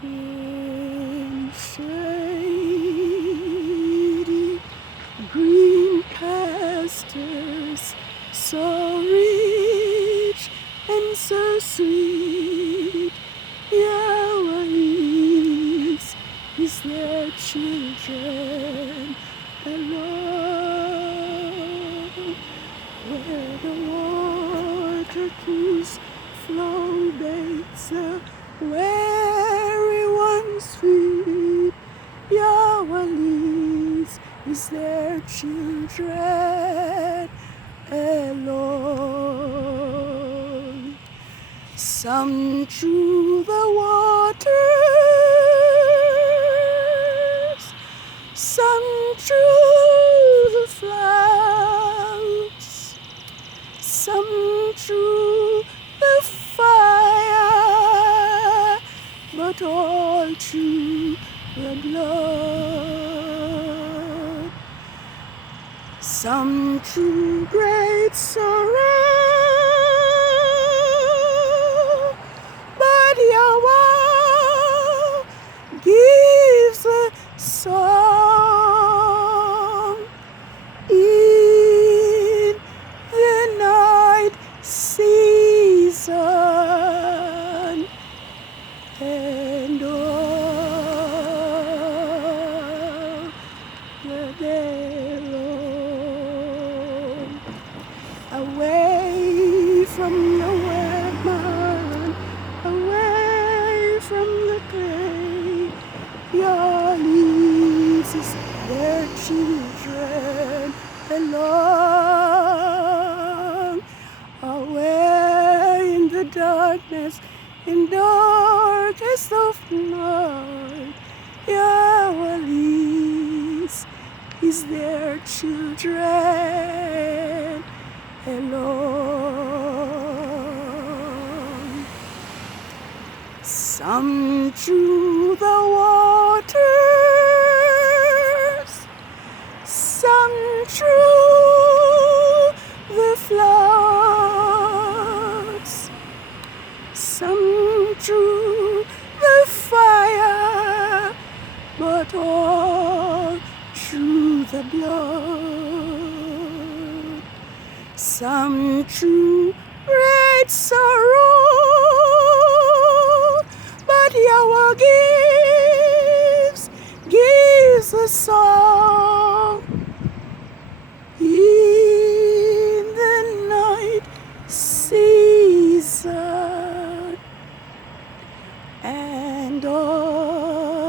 In shady green pastures, so rich and so sweet, Yahweh is their children alone, where the water pools flow bathes the weary one's feet. Yahweh is their children alone. Some through the waters, some through the floods, some through the fire, but all through the blood. Some through great sorrow, but Yahweh gives a song in the night season, and all the day long. Away from the weapon, away from the clay, your leaves is their children alone. Away in the darkness, in darkest of night, Yahweh is their children alone. Some through the waters, some through the floods, some through the fire, but all through the blood. Some through great sorrow, but Yahweh gives a song in the night season, and all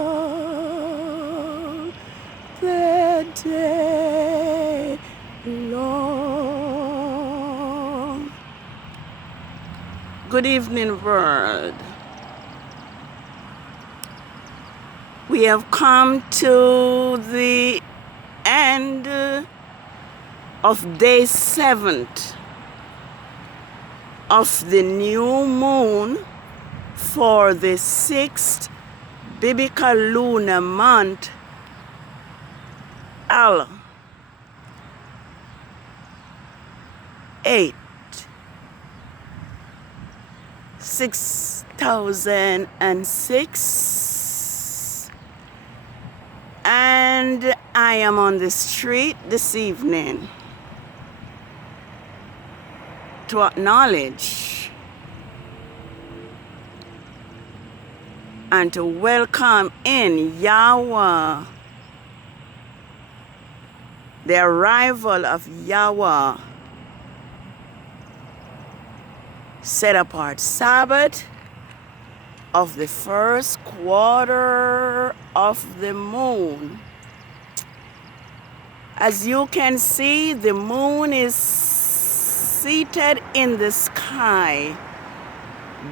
the day long. Good evening, world. We have come to the end of day 7 of the new moon for the 6th biblical lunar month, ELUL 6006, and I am on the street this evening to acknowledge and to welcome in Yahweh, the arrival of Yahweh, set apart Sabbath of the first quarter of the moon. As you can see, the moon is seated in the sky,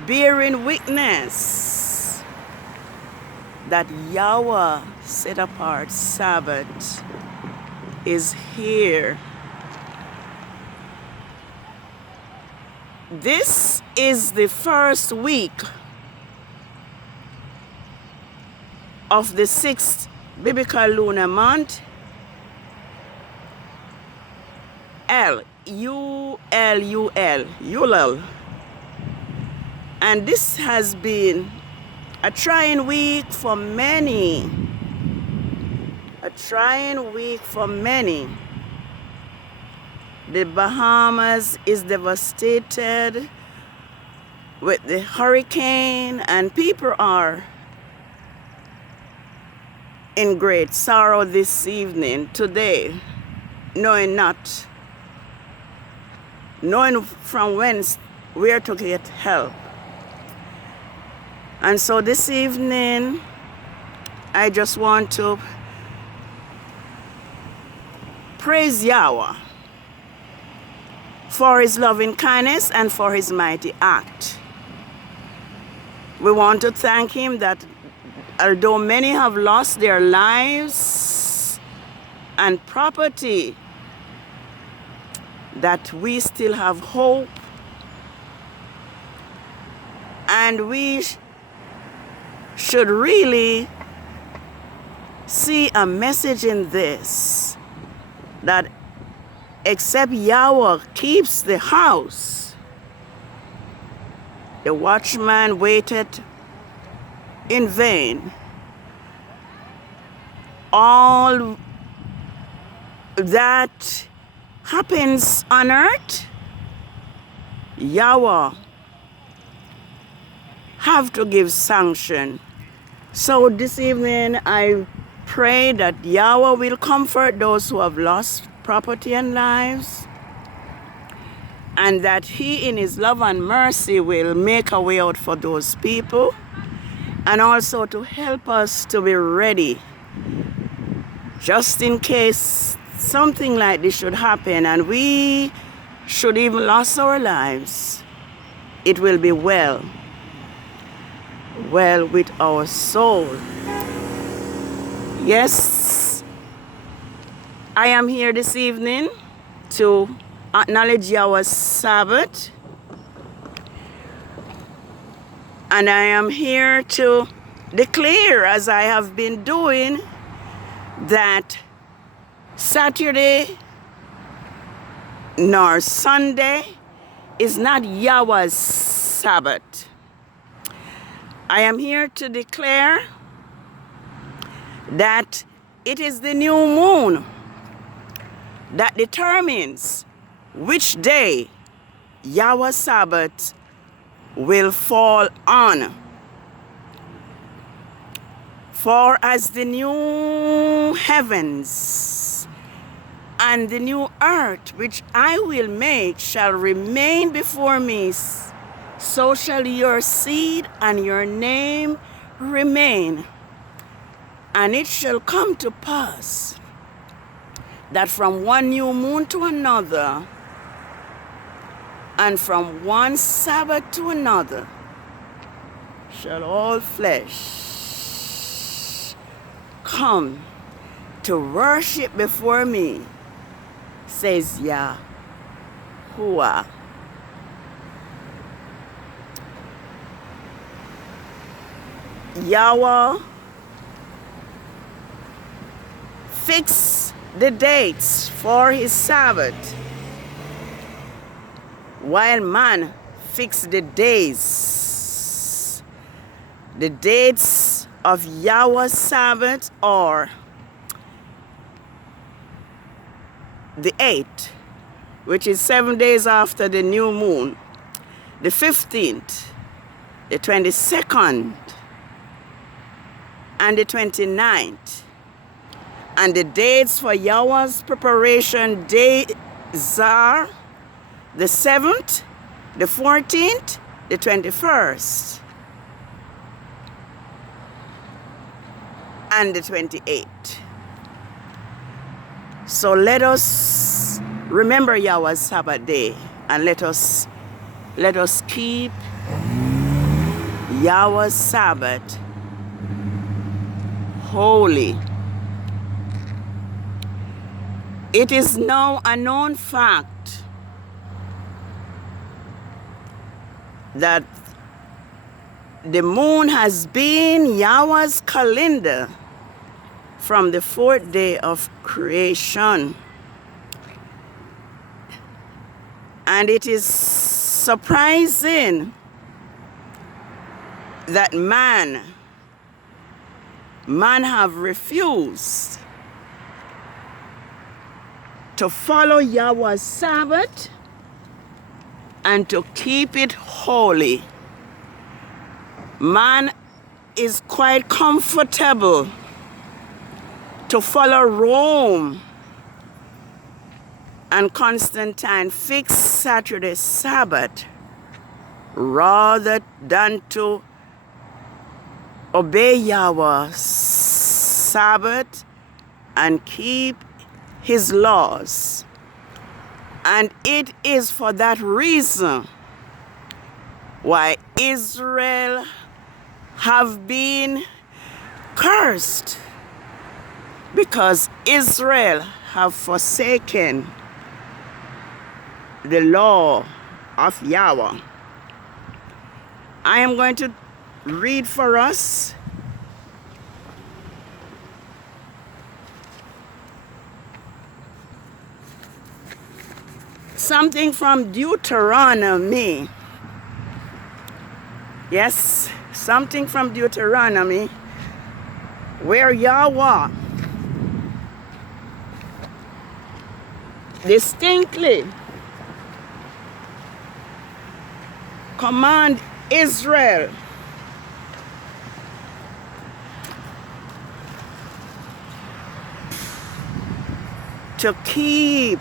bearing witness that Yahweh set apart Sabbath is here. This is the first week of the 6th biblical lunar month, ELUL, and this has been A trying week for many. A trying week for many. The Bahamas is devastated with the hurricane, and people are in great sorrow this evening, today, knowing from whence, where to get help. And so this evening, I just want to praise Yahweh for his loving kindness and for his mighty act. We want to thank him that although many have lost their lives and property, that we still have hope, and we should really see a message in this, that except Yahweh keeps the house, the watchman waited in vain. All that happens on earth, Yahweh have to give sanction. So this evening I pray that Yahweh will comfort those who have lost property and lives, and that he in his love and mercy will make a way out for those people, and also to help us to be ready just in case something like this should happen and we should even lose our lives. It will be well with our soul. Yes, I am here this evening to acknowledge Yahweh's Sabbath, and I am here to declare, as I have been doing, that Saturday nor Sunday is not Yahweh's Sabbath. I am here to declare that it is the new moon that determines which day Yahweh's Sabbath will fall on. For as the new heavens and the new earth which I will make shall remain before me, so shall your seed and your name remain. And it shall come to pass that from one new moon to another, and from one Sabbath to another, shall all flesh come to worship before me, says Yahuwah. Yahweh fix the dates for his Sabbath, while man fixed the days. The dates of Yahweh's Sabbath are the 8th, which is 7 days after the new moon, the 15th, the 22nd, and the 29th. And the dates for Yahweh's preparation days are the 7th, the 14th, the 21st, and the 28th. So let us remember Yahweh's Sabbath day, and let us keep Yahweh's Sabbath holy. It is now a known fact that the moon has been Yahweh's calendar from the 4th day of creation. And it is surprising that man have refused to follow Yahweh's Sabbath and to keep it holy. Man is quite comfortable to follow Rome and Constantine fixed Saturday Sabbath rather than to obey Yahweh's Sabbath and keep his laws. And it is for that reason why Israel have been cursed, because Israel have forsaken the law of Yahweh. I am going to read for us something from Deuteronomy. Yes, something from Deuteronomy, where Yahweh distinctly command Israel to keep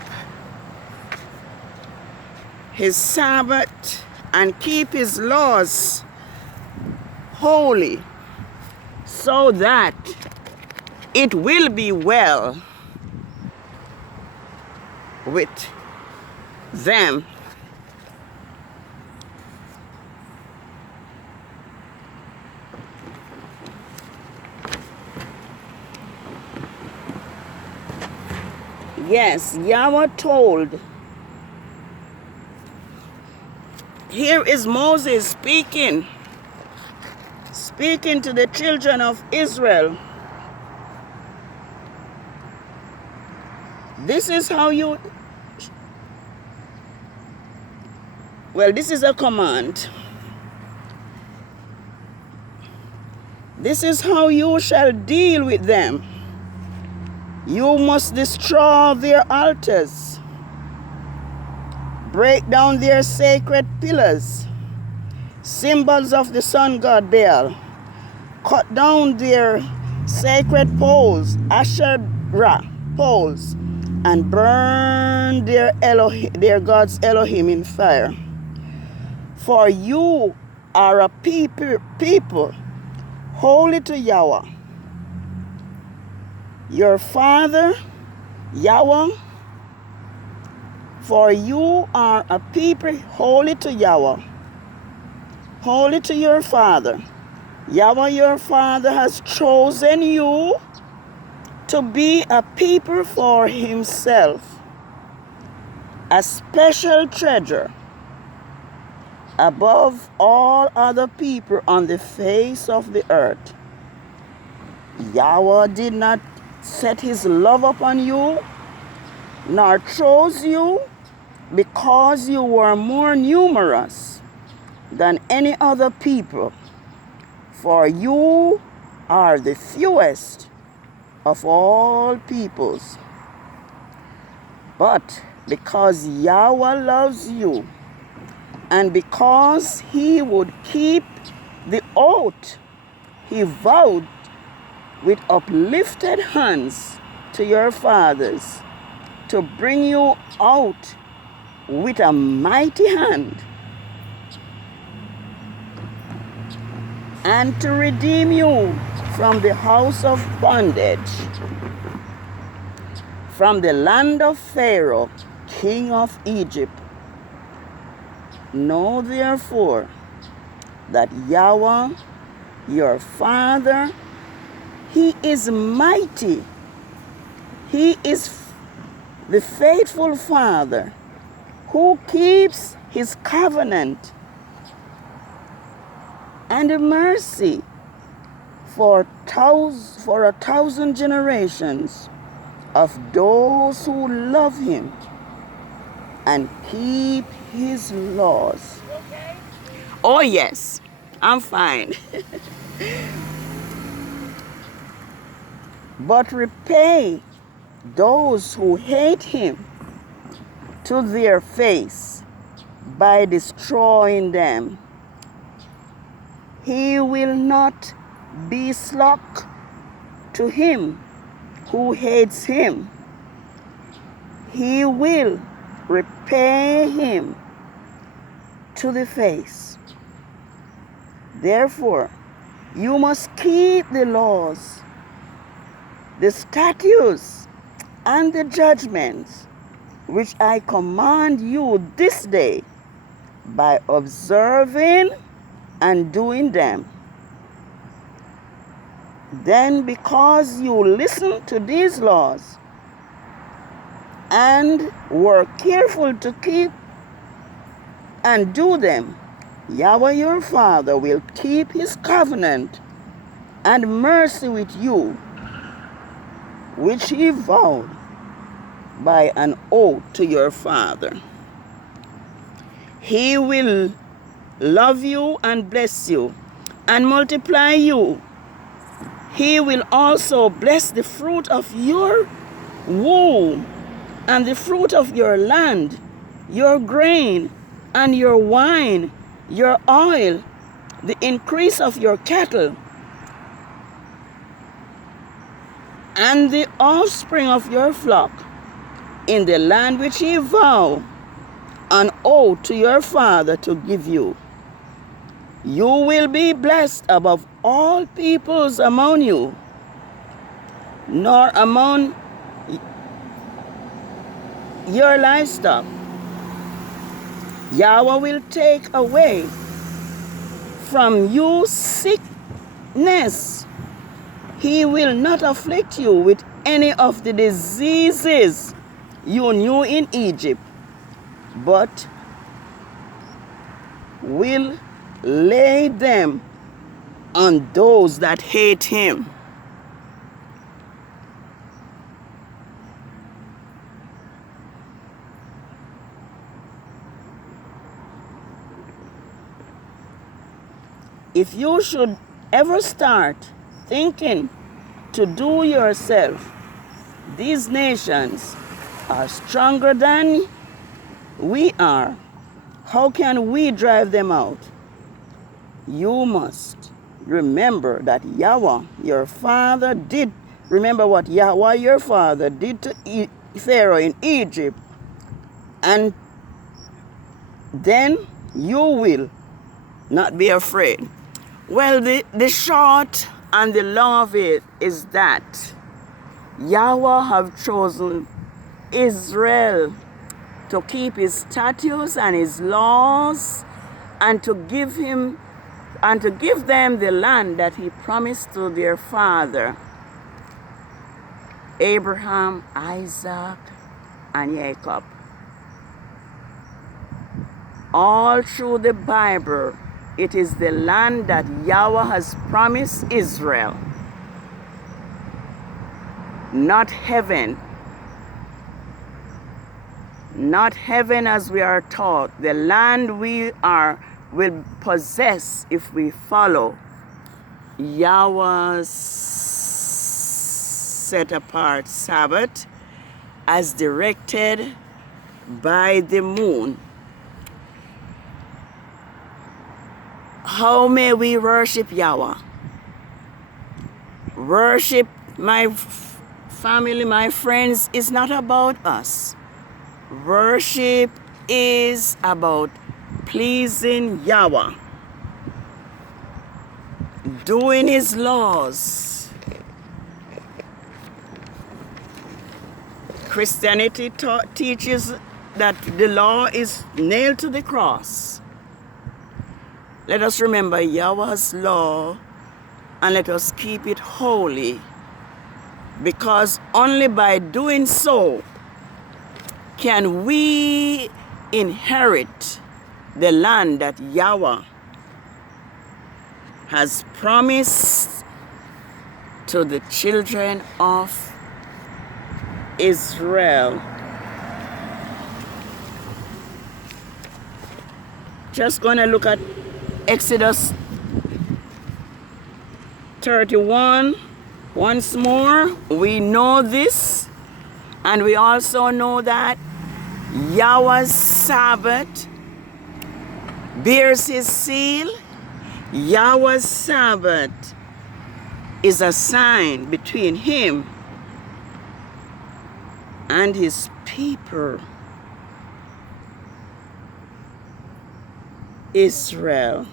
his Sabbath and keep his laws holy, so that it will be well with them. Yes, Yahweh told. Here is Moses speaking to the children of Israel. This is how you, well, this is a command. This is how you shall deal with them. You must destroy their altars, break down their sacred pillars, symbols of the sun god Baal, cut down their sacred poles, Asherah poles, and burn their gods Elohim in fire. For you are a people holy to Yahweh, your Father, Yahweh. For you are a people holy to Yahweh, holy to your Father. Yahweh, your Father, has chosen you to be a people for himself, a special treasure above all other people on the face of the earth. Yahweh did not set his love upon you, nor chose you because you were more numerous than any other people, for you are the fewest of all peoples. But because Yahweh loves you, and because he would keep the oath he vowed with uplifted hands to your fathers, to bring you out with a mighty hand, and to redeem you from the house of bondage, from the land of Pharaoh, king of Egypt. Know therefore that Yahweh, your Father, he is mighty. He is the faithful Father who keeps his covenant and mercy for a thousand generations of those who love him and keep his laws. Oh yes, I'm fine. But repay those who hate him to their face by destroying them. He will not be slack to him who hates him. He will repay him to the face. Therefore, you must keep the laws, the statutes, and the judgments which I command you this day by observing and doing them. Then, because you listen to these laws and were careful to keep and do them, Yahweh your Father will keep his covenant and mercy with you, which he vowed by an oath to your father. He will love you and bless you and multiply you. He will also bless the fruit of your womb and the fruit of your land, your grain and your wine, your oil, the increase of your cattle, and the offspring of your flock in the land which he vowed an oath to your father to give you. You will be blessed above all peoples among you, nor among your livestock. Yahweh will take away from you sickness. He will not afflict you with any of the diseases you knew in Egypt, but will lay them on those that hate him. If you should ever start thinking to do yourself, these nations are stronger than we are. How can we drive them out? You must remember that Yahweh, your father, did. Remember what Yahweh, your father, did to Pharaoh in Egypt. And then you will not be afraid. Well, the short and the long of it is that Yahweh have chosen Israel to keep his statutes and his laws and to give them the land that he promised to their father, Abraham, Isaac, and Jacob. All through the Bible, it is the land that Yahweh has promised Israel, not heaven. Not heaven as we are taught. The land we will possess if we follow Yahweh's set apart Sabbath as directed by the moon. How may we worship Yahweh? Worship, my family, my friends, is not about us. Worship is about pleasing Yahweh, doing his laws. Christianity teaches that the law is nailed to the cross. Let us remember Yahweh's law and let us keep it holy, because only by doing so can we inherit the land that Yahweh has promised to the children of Israel. Just going to look at Exodus 31. Once more, we know this, and we also know that Yahweh's Sabbath bears his seal. Yahweh's Sabbath is a sign between him and his people, Israel.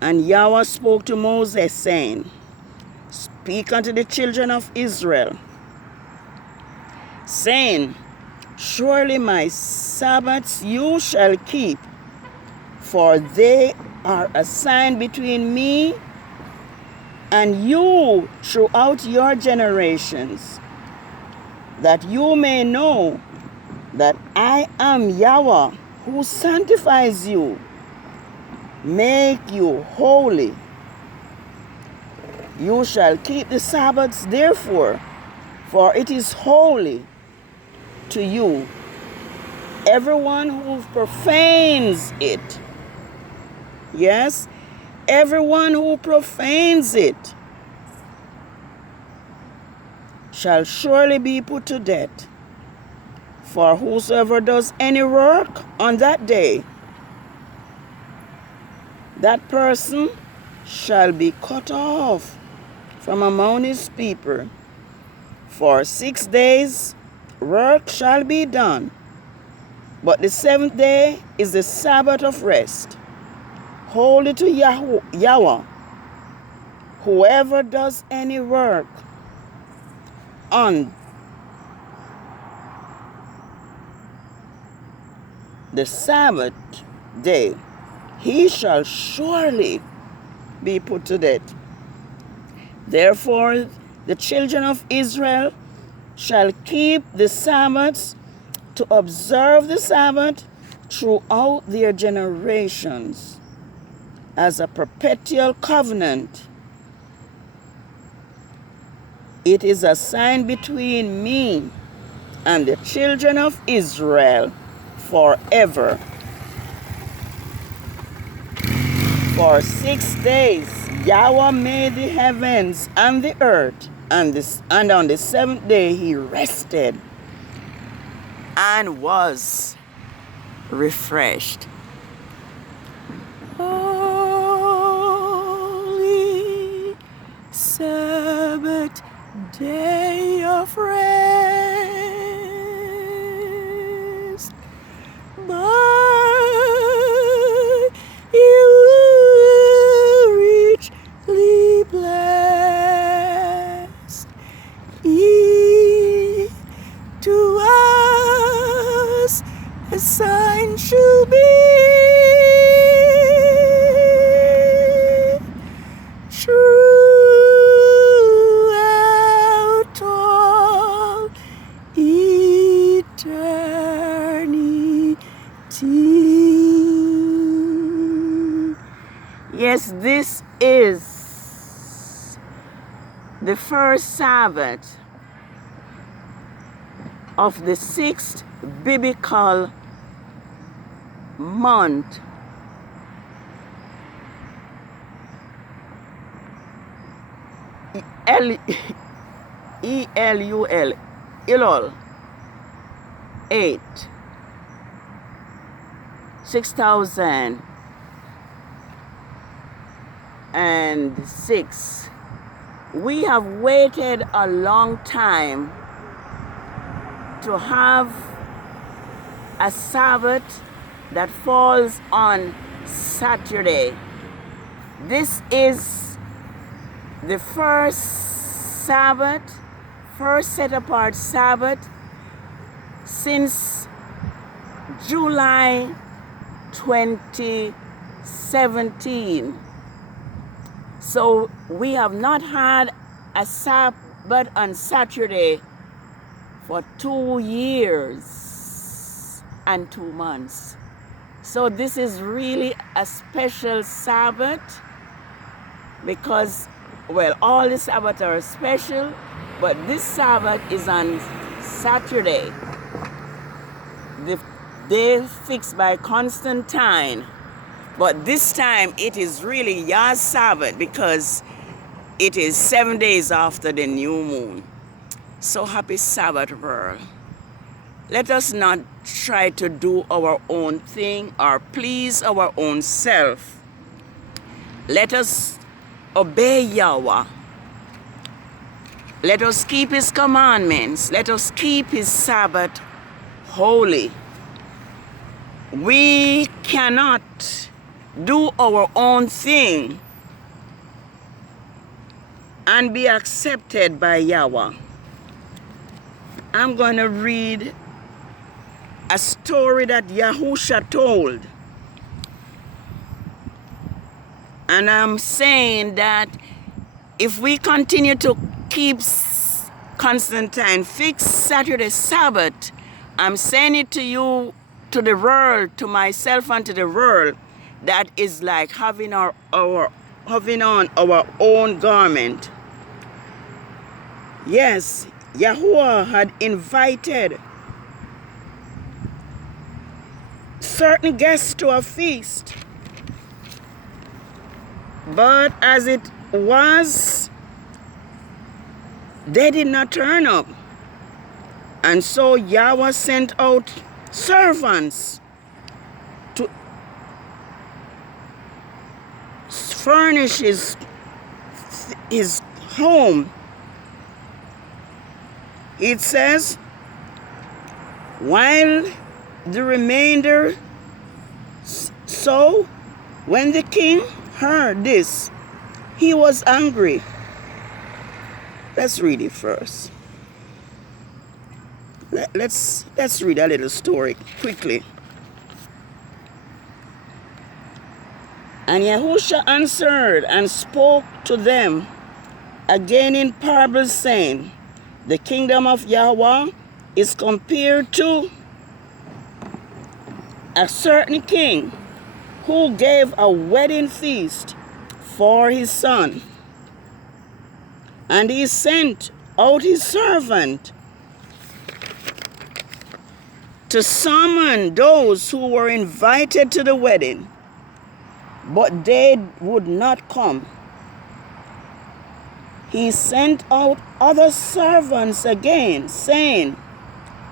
And Yahweh spoke to Moses, saying, Speak unto the children of Israel, saying, Surely my Sabbaths you shall keep, for they are a sign between me and you throughout your generations, that you may know that I am Yahweh, who sanctifies you, make you holy. You shall keep the Sabbaths therefore, for it is holy to you. Everyone who profanes it, yes, everyone who profanes it shall surely be put to death. For whosoever does any work on that day, that person shall be cut off from among his people. For 6 days work shall be done, but the 7th day is the Sabbath of rest, holy to Yahweh. Whoever does any work on the Sabbath day, he shall surely be put to death. Therefore, the children of Israel shall keep the Sabbaths to observe the Sabbath throughout their generations as a perpetual covenant. It is a sign between me and the children of Israel forever. For 6 days Yahweh made the heavens and the earth, and on the 7th day he rested and was refreshed. Holy Sabbath day of rest, by you richly blessed, ye to us a sign shall be, throughout all eternity. Yes, this is the first Sabbath of the 6th biblical month. ELUL, ELUL, 8, 6006. We have waited a long time to have a Sabbath that falls on Saturday. This is the first Sabbath, first set apart Sabbath since July 2017. So we have not had a Sabbath on Saturday for 2 years and 2 months. So this is really a special Sabbath because, well, all the Sabbaths are special, but this Sabbath is on Saturday, the day fixed by Constantine But this time it is really Yah's Sabbath because it is 7 days after the new moon. So happy Sabbath, world. Let us not try to do our own thing or please our own self. Let us obey Yahweh. Let us keep His commandments. Let us keep His Sabbath holy. We cannot do our own thing and be accepted by Yahweh. I'm going to read a story that Yahusha told. And I'm saying that if we continue to keep Constantine fixed Saturday Sabbath, I'm saying it to you, to the world, to myself and to the world, that is like having on our own garment. Yes, Yahuwah had invited certain guests to a feast. But as it was, they did not turn up. And so Yahweh sent out servants to furnish his home. It says, while the remainder, so when the king heard this, he was angry. Let's read it first. Let's read a little story quickly. And Yahusha answered and spoke to them again in parables, saying, the kingdom of Yahweh is compared to a certain king who gave a wedding feast for his son. And he sent out his servant to summon those who were invited to the wedding, but they would not come. He sent out other servants again, saying,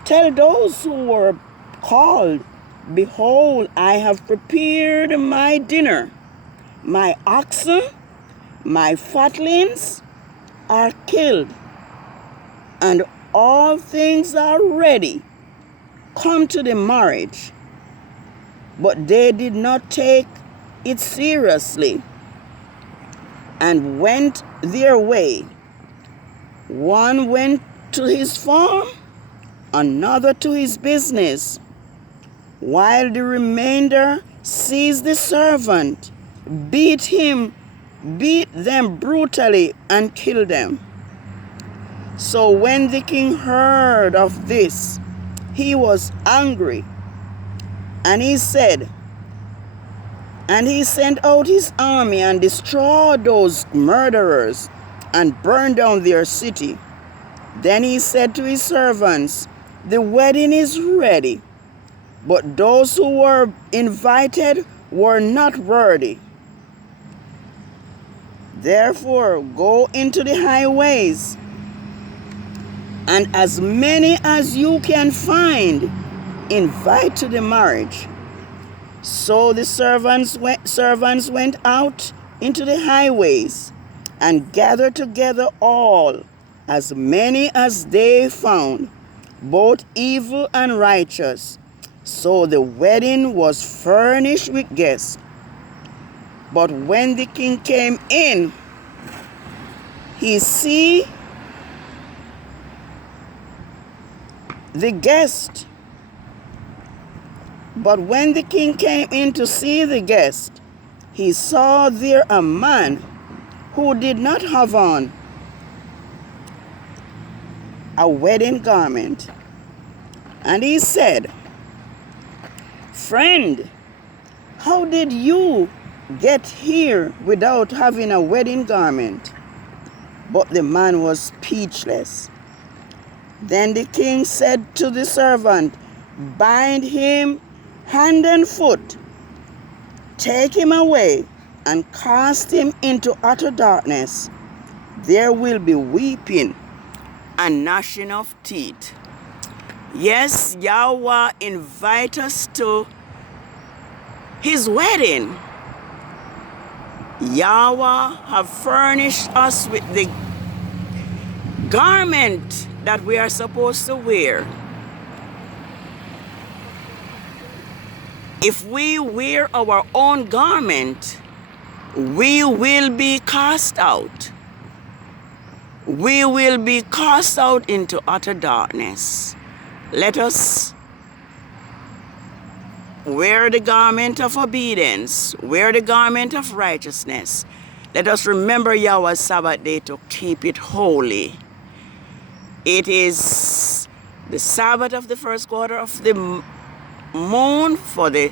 tell those who were called, behold, I have prepared my dinner. My oxen, my fatlings are killed, and all things are ready. Come to the marriage. But they did not take it seriously and went their way. One went to his farm, another to his business, while the remainder seized the servant, beat them brutally, and killed them. So when the king heard of this, he was angry, and he sent out his army and destroyed those murderers and burned down their city. Then he said to his servants, the wedding is ready, but those who were invited were not worthy. Therefore, go into the highways, and as many as you can find, invite to the marriage. So the servants went out into the highways and gathered together all, as many as they found, both evil and righteous. So the wedding was furnished with guests. But when the king came in, he see the guest. But when the king came in to see the guest, he saw there a man who did not have on a wedding garment. And he said, friend, how did you get here without having a wedding garment? But the man was speechless. Then the king said to the servant, bind him hand and foot, take him away and cast him into utter darkness, there will be weeping and gnashing of teeth. Yes, Yahweh invites us to his wedding. Yahweh have furnished us with the garment that we are supposed to wear. If we wear our own garment, we will be cast out. We will be cast out into utter darkness. Let us wear the garment of obedience, wear the garment of righteousness. Let us remember Yahweh's Sabbath day to keep it holy. It is the Sabbath of the first quarter of the moon for the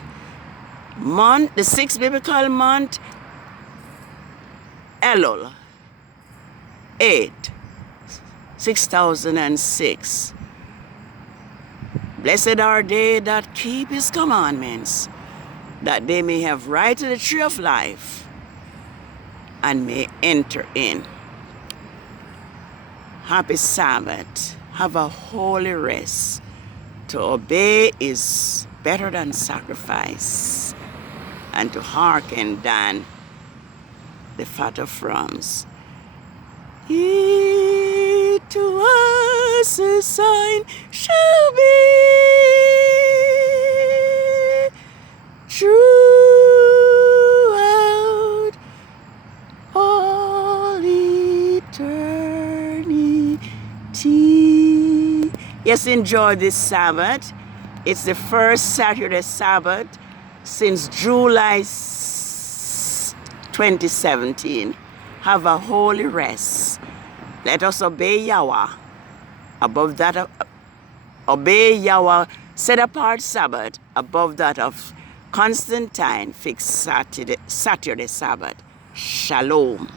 month, the sixth biblical month, ELUL 8, 6006. Blessed are they that keep his commandments, that they may have right to the tree of life and may enter in. Happy Sabbath. Have a holy rest. To obey is better than sacrifice, and to hearken than the fat of rams. It to us a sign shall be throughout all eternity. Yes, enjoy this Sabbath. It's the first Saturday Sabbath since July 2017. Have a holy rest. Let us obey Yahweh. Above that, obey Yahweh set apart Sabbath above that of Constantine fixed Saturday Sabbath. Shalom.